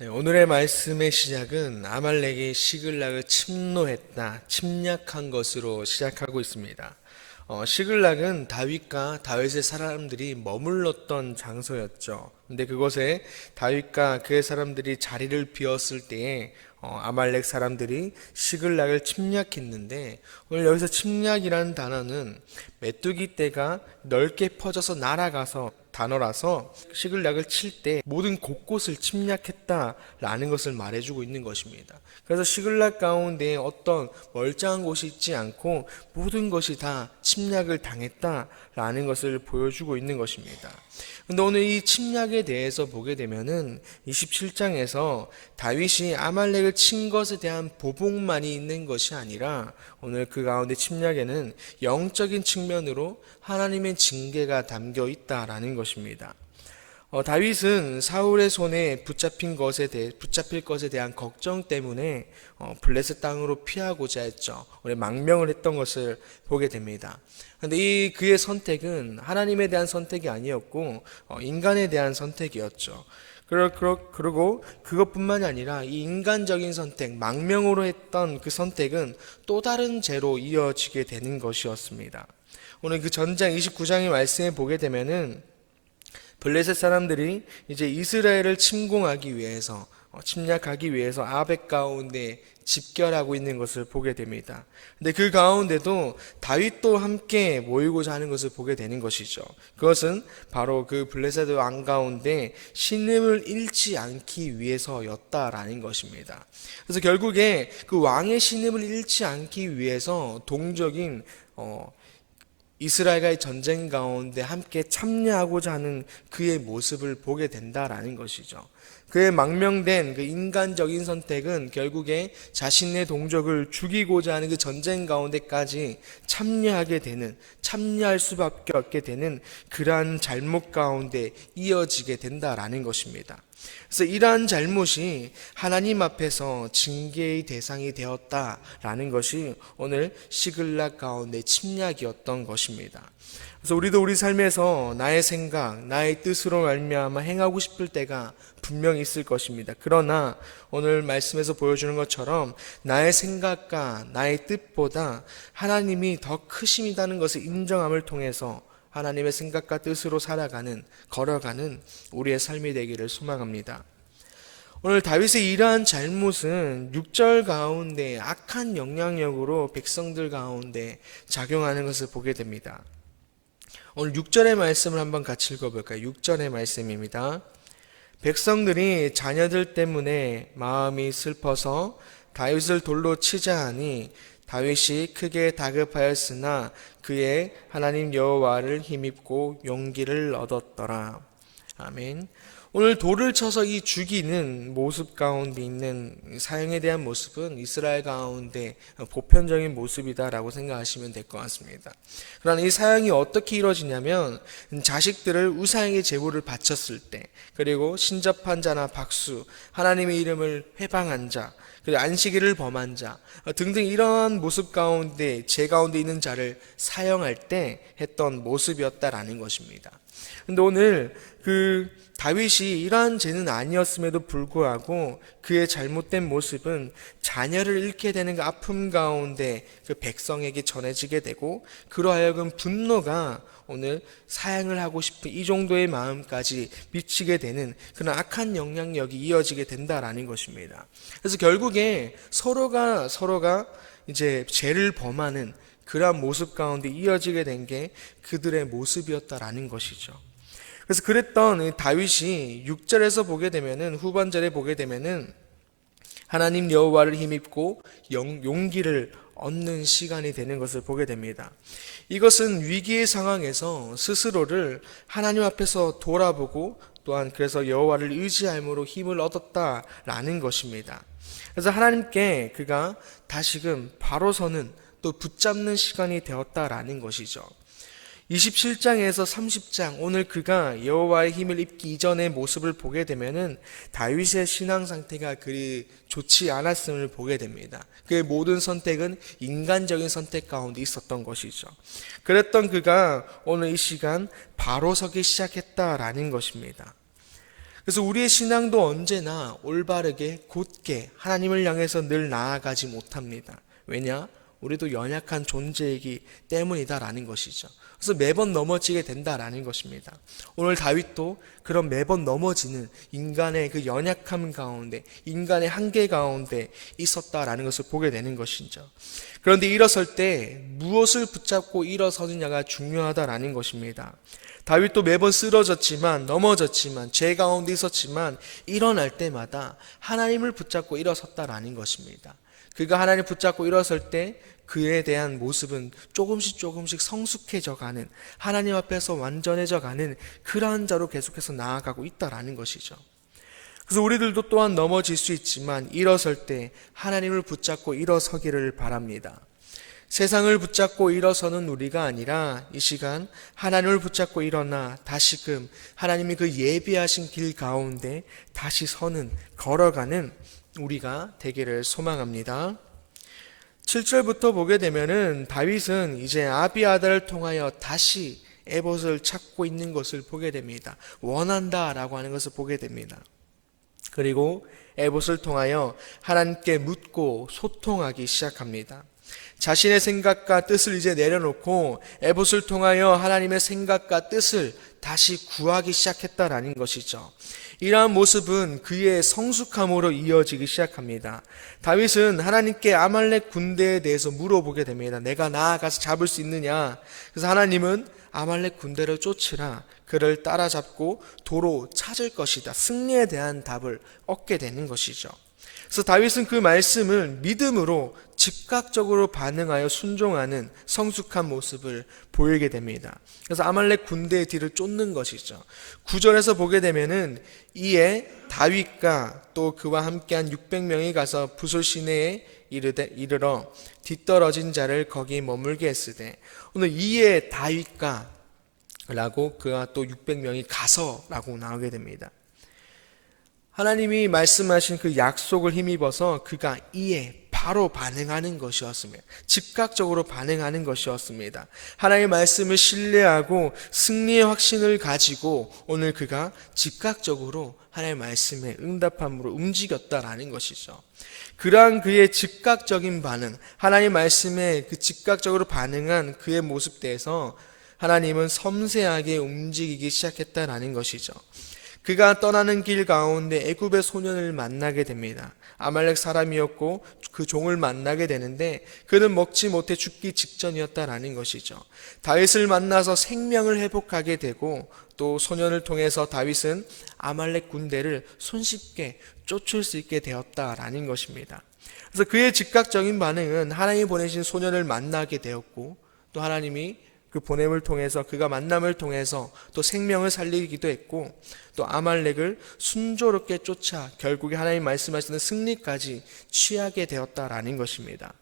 네, 오늘의 말씀의 시작은 아말렉이 시글락을 침노했다, 침략한 것으로 시작하고 있습니다. 시글락은 다윗과 다윗의 사람들이 머물렀던 장소였죠. 근데 그곳에 다윗과 그의 사람들이 자리를 비웠을 때에 아말렉 사람들이 시글락을 침략했는데, 오늘 여기서 침략이라는 단어는 메뚜기 떼가 넓게 퍼져서 날아가서 단어라서 시글락을 칠 때 모든 곳곳을 침략했다라는 것을 말해주고 있는 것입니다. 그래서 시글락 가운데 어떤 멀쩡한 곳이 있지 않고 모든 것이 다 침략을 당했다라는 것을 보여주고 있는 것입니다. 근데 오늘 이 침략에 대해서 보게 되면은 27장에서 다윗이 아말렉을 친 것에 대한 보복만이 있는 것이 아니라 오늘 그 가운데 침략에는 영적인 측면으로 하나님의 징계가 담겨 있다라는 것입니다. 다윗은 사울의 손에 붙잡힐 것에 대한 걱정 때문에 블레셋 땅으로 피하고자 했죠. 우리 망명을 했던 것을 보게 됩니다. 그런데 이 그의 선택은 하나님에 대한 선택이 아니었고 인간에 대한 선택이었죠. 그리고 그것뿐만이 아니라 이 인간적인 선택, 망명으로 했던 그 선택은 또 다른 죄로 이어지게 되는 것이었습니다. 오늘 그 전장 29장의 말씀에 보게 되면은 블레셋 사람들이 이제 이스라엘을 침공하기 위해서 침략하기 위해서 아벡 가운데 집결하고 있는 것을 보게 됩니다. 근데 그 가운데도 다윗도 함께 모이고자 하는 것을 보게 되는 것이죠. 그것은 바로 그 블레셋 왕 가운데 신임을 잃지 않기 위해서였다라는 것입니다. 그래서 결국에 그 왕의 신임을 잃지 않기 위해서 동적인 이스라엘과의 전쟁 가운데 함께 참여하고자 하는 그의 모습을 보게 된다라는 것이죠. 그의 망명된 그 인간적인 선택은 결국에 자신의 동족을 죽이고자 하는 그 전쟁 가운데까지 참여할 수밖에 없게 되는 그러한 잘못 가운데 이어지게 된다라는 것입니다. 그래서 이러한 잘못이 하나님 앞에서 징계의 대상이 되었다라는 것이 오늘 시글락 가운데 침략이었던 것입니다. 그래서 우리도 우리 삶에서 나의 생각, 나의 뜻으로 말미암아 행하고 싶을 때가 분명히 있을 것입니다. 그러나 오늘 말씀에서 보여주는 것처럼 나의 생각과 나의 뜻보다 하나님이 더 크심이라는 것을 인정함을 통해서 하나님의 생각과 뜻으로 걸어가는 우리의 삶이 되기를 소망합니다. 오늘 다윗의 이러한 잘못은 6절 가운데 악한 영향력으로 백성들 가운데 작용하는 것을 보게 됩니다. 오늘 6절의 말씀을 한번 같이 읽어볼까요? 6절의 말씀입니다. 백성들이 자녀들 때문에 마음이 슬퍼서 다윗을 돌로 치자 하니 다윗이 크게 다급하였으나 그의 하나님 여호와를 힘입고 용기를 얻었더라. 아멘. 오늘 돌을 쳐서 이 죽이는 모습 가운데 있는 사형에 대한 모습은 이스라엘 가운데 보편적인 모습이다라고 생각하시면 될 것 같습니다. 그러나 이 사형이 어떻게 이루어지냐면 자식들을 우상에게 제물을 바쳤을 때, 그리고 신접한 자나 박수, 하나님의 이름을 회방한 자, 그리고 안식일을 범한 자 등등 이러한 모습 가운데 제 가운데 있는 자를 사형할 때 했던 모습이었다라는 것입니다. 근데 오늘 그 다윗이 이러한 죄는 아니었음에도 불구하고 그의 잘못된 모습은 자녀를 잃게 되는 그 아픔 가운데 그 백성에게 전해지게 되고, 그로 하여금 분노가 오늘 사양을 하고 싶은 이 정도의 마음까지 미치게 되는 그런 악한 영향력이 이어지게 된다라는 것입니다. 그래서 결국에 서로가 이제 죄를 범하는 그러한 모습 가운데 이어지게 된 게 그들의 모습이었다라는 것이죠. 그래서 그랬던 다윗이 6절에서 보게 되면은, 후반절에 보게 되면은 하나님 여호와를 힘입고 용기를 얻는 시간이 되는 것을 보게 됩니다. 이것은 위기의 상황에서 스스로를 하나님 앞에서 돌아보고 또한 그래서 여호와를 의지함으로 힘을 얻었다라는 것입니다. 그래서 하나님께 그가 다시금 바로 서는, 또 붙잡는 시간이 되었다라는 것이죠. 27장에서 30장, 오늘 그가 여호와의 힘을 입기 이전의 모습을 보게 되면은 다윗의 신앙 상태가 그리 좋지 않았음을 보게 됩니다. 그의 모든 선택은 인간적인 선택 가운데 있었던 것이죠. 그랬던 그가 오늘 이 시간 바로 서기 시작했다라는 것입니다. 그래서 우리의 신앙도 언제나 올바르게 곧게 하나님을 향해서 늘 나아가지 못합니다. 왜냐? 우리도 연약한 존재이기 때문이다라는 것이죠. 그래서 매번 넘어지게 된다라는 것입니다. 오늘 다윗도 그런 매번 넘어지는 인간의 그 연약함 가운데, 인간의 한계 가운데 있었다라는 것을 보게 되는 것이죠. 그런데 일어설 때 무엇을 붙잡고 일어서느냐가 중요하다라는 것입니다. 다윗도 매번 쓰러졌지만, 넘어졌지만, 죄 가운데 있었지만 일어날 때마다 하나님을 붙잡고 일어섰다라는 것입니다. 그가 하나님을 붙잡고 일어설 때 그에 대한 모습은 조금씩 성숙해져 가는, 하나님 앞에서 완전해져 가는 그러한 자로 계속해서 나아가고 있다라는 것이죠. 그래서 우리들도 또한 넘어질 수 있지만 일어설 때 하나님을 붙잡고 일어서기를 바랍니다. 세상을 붙잡고 일어서는 우리가 아니라 이 시간 하나님을 붙잡고 일어나 다시금 하나님이 그 예비하신 길 가운데 다시 서는, 걸어가는 우리가 되기를 소망합니다. 7절부터 보게 되면은 다윗은 이제 아비아달을 통하여 다시 에봇을 찾고 있는 것을 보게 됩니다. 원한다라고 하는 것을 보게 됩니다. 그리고 에봇을 통하여 하나님께 묻고 소통하기 시작합니다. 자신의 생각과 뜻을 이제 내려놓고 에봇을 통하여 하나님의 생각과 뜻을 다시 구하기 시작했다라는 것이죠. 이러한 모습은 그의 성숙함으로 이어지기 시작합니다. 다윗은 하나님께 아말렉 군대에 대해서 물어보게 됩니다. 내가 나아가서 잡을 수 있느냐? 그래서 하나님은 아말렉 군대를 쫓으라, 그를 따라잡고 도로 찾을 것이다, 승리에 대한 답을 얻게 되는 것이죠. 그래서 다윗은 그 말씀을 믿음으로 즉각적으로 반응하여 순종하는 성숙한 모습을 보이게 됩니다. 그래서 아말렉 군대의 뒤를 쫓는 것이죠. 9절에서 보게 되면은 이에 다윗과 또 그와 함께한 600명이 가서 부솔 시내에 이르러 뒤떨어진 자를 거기 머물게 했으되, 오늘 이에 다윗과 라고 그와 또 600명이 가서 라고 나오게 됩니다. 하나님이 말씀하신 그 약속을 힘입어서 그가 이에 바로 반응하는 것이었습니다. 즉각적으로 반응하는 것이었습니다. 하나님의 말씀을 신뢰하고 승리의 확신을 가지고 오늘 그가 즉각적으로 하나님의 말씀에 응답함으로 움직였다라는 것이죠. 그러한 그의 즉각적인 반응, 하나님의 말씀에 그 즉각적으로 반응한 그의 모습대에서 하나님은 섬세하게 움직이기 시작했다라는 것이죠. 그가 떠나는 길 가운데 애굽의 소년을 만나게 됩니다. 아말렉 사람이었고 그 종을 만나게 되는데 그는 먹지 못해 죽기 직전이었다라는 것이죠. 다윗을 만나서 생명을 회복하게 되고 또 소년을 통해서 다윗은 아말렉 군대를 손쉽게 쫓을 수 있게 되었다라는 것입니다. 그래서 그의 즉각적인 반응은 하나님이 보내신 소년을 만나게 되었고 또 하나님이 그 보냄을 통해서, 그가 만남을 통해서 또 생명을 살리기도 했고 또 아말렉을 순조롭게 쫓아 결국에 하나님 말씀하시는 승리까지 취하게 되었다라는 것입니다.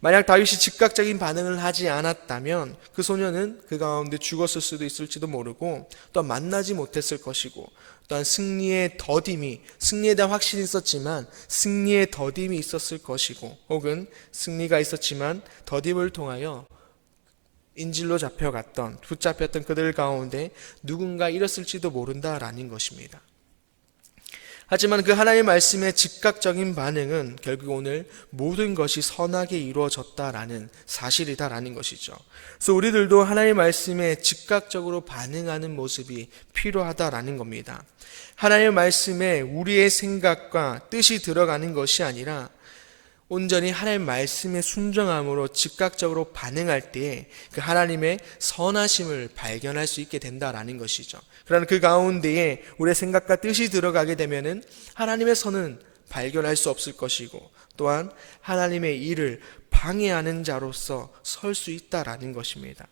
만약 다윗이 즉각적인 반응을 하지 않았다면 그 소년은 그 가운데 죽었을 수도 있을지도 모르고 또 만나지 못했을 것이고, 또한 승리에 대한 확신이 있었지만 승리의 더딤이 있었을 것이고, 혹은 승리가 있었지만 더딤을 통하여 인질로 붙잡혔던 그들 가운데 누군가 잃었을지도 모른다라는 것입니다. 하지만 그 하나님의 말씀의 즉각적인 반응은 결국 오늘 모든 것이 선하게 이루어졌다라는 사실이다라는 것이죠. 그래서 우리들도 하나님의 말씀에 즉각적으로 반응하는 모습이 필요하다라는 겁니다. 하나님의 말씀에 우리의 생각과 뜻이 들어가는 것이 아니라 온전히 하나님의 말씀에 순종함으로 즉각적으로 반응할 때 그 하나님의 선하심을 발견할 수 있게 된다라는 것이죠. 그러나 그 가운데에 우리의 생각과 뜻이 들어가게 되면은 하나님의 선은 발견할 수 없을 것이고 또한 하나님의 일을 방해하는 자로서 설 수 있다라는 것입니다.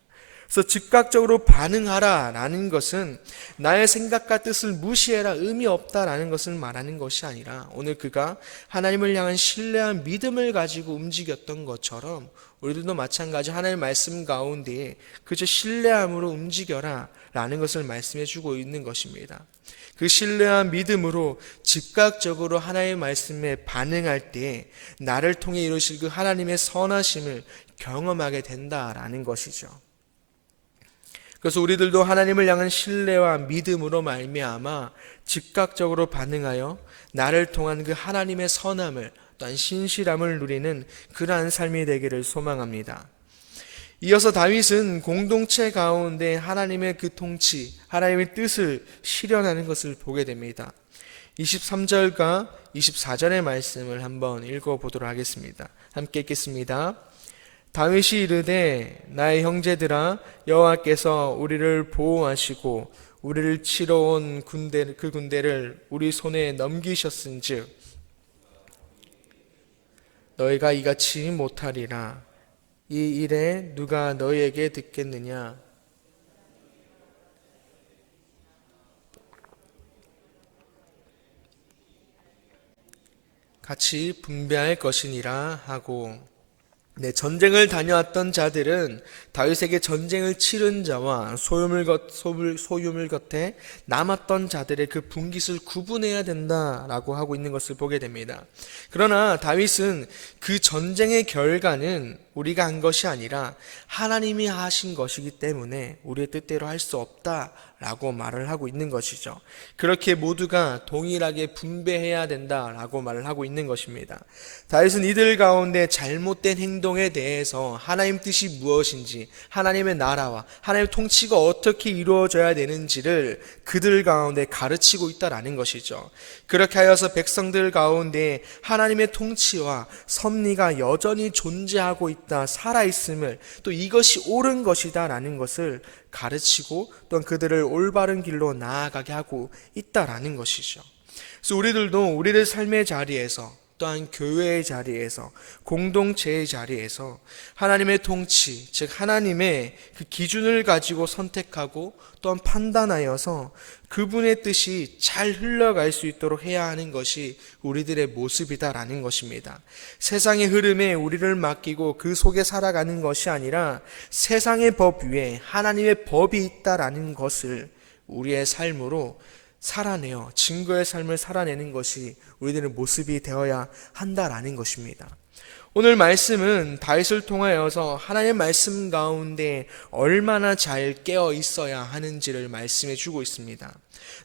그래서 즉각적으로 반응하라라는 것은 나의 생각과 뜻을 무시해라, 의미 없다라는 것을 말하는 것이 아니라 오늘 그가 하나님을 향한 신뢰한 믿음을 가지고 움직였던 것처럼 우리들도 마찬가지 하나님의 말씀 가운데에 그저 신뢰함으로 움직여라 라는 것을 말씀해 주고 있는 것입니다. 그 신뢰한 믿음으로 즉각적으로 하나님의 말씀에 반응할 때 나를 통해 이루실 그 하나님의 선하심을 경험하게 된다라는 것이죠. 그래서 우리들도 하나님을 향한 신뢰와 믿음으로 말미암아 즉각적으로 반응하여 나를 통한 그 하나님의 선함을 또한 신실함을 누리는 그러한 삶이 되기를 소망합니다. 이어서 다윗은 공동체 가운데 하나님의 그 통치, 하나님의 뜻을 실현하는 것을 보게 됩니다. 23절과 24절의 말씀을 한번 읽어보도록 하겠습니다. 함께 읽겠습니다. 다윗이 이르되 나의 형제들아, 여호와께서 우리를 보호하시고 우리를 치러 온 그 군대를 우리 손에 넘기셨은즉 너희가 이같이 못하리라. 이 일에 누가 너희에게 듣겠느냐? 같이 분배할 것이니라 하고, 전쟁을 다녀왔던 자들은 다윗에게 전쟁을 치른 자와 소유물 곁에 남았던 자들의 그 분깃을 구분해야 된다라고 하고 있는 것을 보게 됩니다. 그러나 다윗은 그 전쟁의 결과는 우리가 한 것이 아니라 하나님이 하신 것이기 때문에 우리의 뜻대로 할 수 없다라고 말을 하고 있는 것이죠. 그렇게 모두가 동일하게 분배해야 된다라고 말을 하고 있는 것입니다. 다윗은 이들 가운데 잘못된 행동에 대해서 하나님 뜻이 무엇인지, 하나님의 나라와 하나님의 통치가 어떻게 이루어져야 되는지를 그들 가운데 가르치고 있다라는 것이죠. 그렇게 하여서 백성들 가운데 하나님의 통치와 섭리가 여전히 존재하고 있다, 살아있음을, 또 이것이 옳은 것이다 라는 것을 가르치고 또한 그들을 올바른 길로 나아가게 하고 있다라는 것이죠. 그래서 우리들도 우리의 삶의 자리에서, 또한 교회의 자리에서, 공동체의 자리에서 하나님의 통치, 즉 하나님의 그 기준을 가지고 선택하고 또한 판단하여서 그분의 뜻이 잘 흘러갈 수 있도록 해야 하는 것이 우리들의 모습이다라는 것입니다. 세상의 흐름에 우리를 맡기고 그 속에 살아가는 것이 아니라 세상의 법 위에 하나님의 법이 있다라는 것을 우리의 삶으로 살아내어 증거의 삶을 살아내는 것이 우리들의 모습이 되어야 한다라는 것입니다. 오늘 말씀은 다윗을 통하여서 하나님의 말씀 가운데 얼마나 잘 깨어 있어야 하는지를 말씀해 주고 있습니다.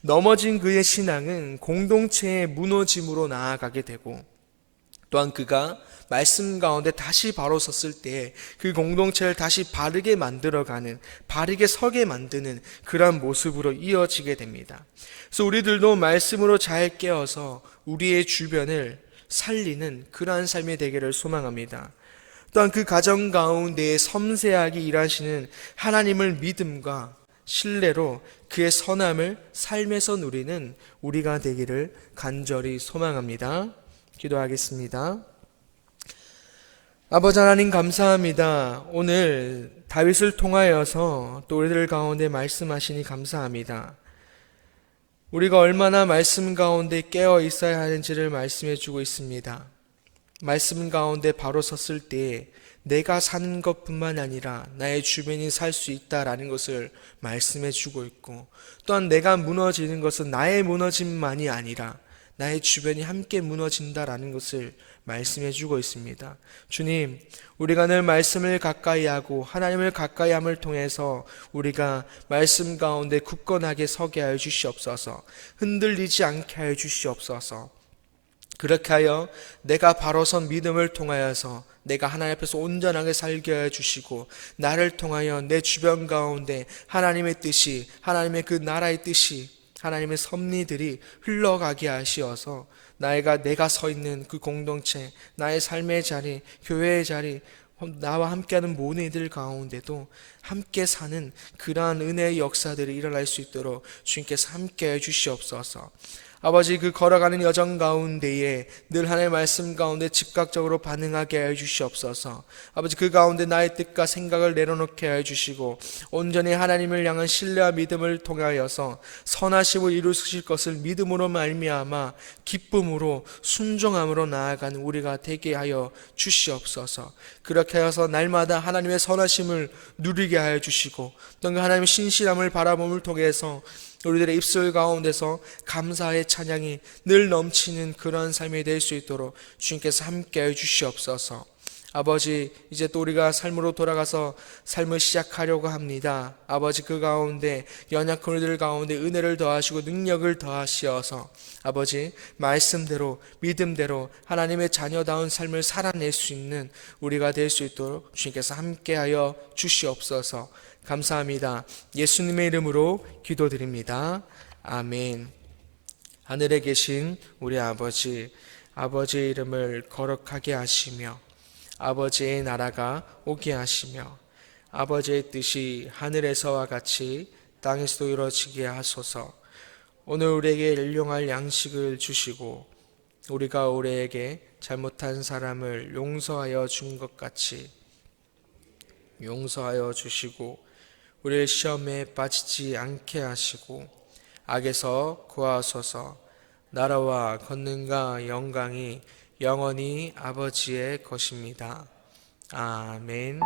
넘어진 그의 신앙은 공동체의 무너짐으로 나아가게 되고, 또한 그가 말씀 가운데 다시 바로 섰을 때 그 공동체를 다시 바르게 만들어가는, 바르게 서게 만드는 그러한 모습으로 이어지게 됩니다. 그래서 우리들도 말씀으로 잘 깨어서 우리의 주변을 살리는 그러한 삶이 되기를 소망합니다. 또한 그 가정 가운데 섬세하게 일하시는 하나님을 믿음과 신뢰로 그의 선함을 삶에서 누리는 우리가 되기를 간절히 소망합니다. 기도하겠습니다. 아버지 하나님 감사합니다. 오늘 다윗을 통하여서 또 우리들 가운데 말씀하시니 감사합니다. 우리가 얼마나 말씀 가운데 깨어 있어야 하는지를 말씀해 주고 있습니다. 말씀 가운데 바로 섰을 때 내가 사는 것뿐만 아니라 나의 주변이 살 수 있다라는 것을 말씀해 주고 있고, 또한 내가 무너지는 것은 나의 무너짐만이 아니라 나의 주변이 함께 무너진다라는 것을 말씀해 주고 있습니다. 주님, 우리가 늘 말씀을 가까이 하고 하나님을 가까이 함을 통해서 우리가 말씀 가운데 굳건하게 서게 하여 주시옵소서. 흔들리지 않게 하여 주시옵소서. 그렇게 하여 내가 바로 선 믿음을 통하여서 내가 하나님 앞에서 온전하게 살게 하여 주시고, 나를 통하여 내 주변 가운데 하나님의 뜻이, 하나님의 그 나라의 뜻이, 하나님의 섭리들이 흘러가게 하시어서 내가 서 있는 그 공동체, 나의 삶의 자리, 교회의 자리, 나와 함께하는 모든 이들 가운데도 함께 사는 그러한 은혜의 역사들이 일어날 수 있도록 주님께서 함께 해주시옵소서. 아버지, 그 걸어가는 여정 가운데에 늘 하나님의 말씀 가운데 즉각적으로 반응하게 하여 주시옵소서. 아버지, 그 가운데 나의 뜻과 생각을 내려놓게 하여 주시고 온전히 하나님을 향한 신뢰와 믿음을 통하여서 선하심을 이루실 것을 믿음으로 말미암아 기쁨으로 순종함으로 나아가는 우리가 되게 하여 주시옵소서. 그렇게 하여서 날마다 하나님의 선하심을 누리게 하여 주시고, 또 그 하나님의 신실함을 바라봄을 통해서 우리들의 입술 가운데서 감사의 찬양이 늘 넘치는 그런 삶이 될 수 있도록 주님께서 함께해 주시옵소서. 아버지, 이제 또 우리가 삶으로 돌아가서 삶을 시작하려고 합니다. 아버지, 그 가운데 연약한 우리들 가운데 은혜를 더하시고 능력을 더하시어서 아버지, 말씀대로 믿음대로 하나님의 자녀다운 삶을 살아낼 수 있는 우리가 될 수 있도록 주님께서 함께하여 주시옵소서. 감사합니다. 예수님의 이름으로 기도드립니다. 아멘. 하늘에 계신 우리 아버지, 아버지의 이름을 거룩하게 하시며 아버지의 나라가 오게 하시며 아버지의 뜻이 하늘에서와 같이 땅에서도 이루어지게 하소서. 오늘 우리에게 일용할 양식을 주시고 우리가 우리에게 잘못한 사람을 용서하여 준 것 같이 용서하여 주시고 우리를 시험에 빠지지 않게 하시고 악에서 구하소서. 나라와 권능과 영광이 영원히 아버지의 것입니다. 아멘.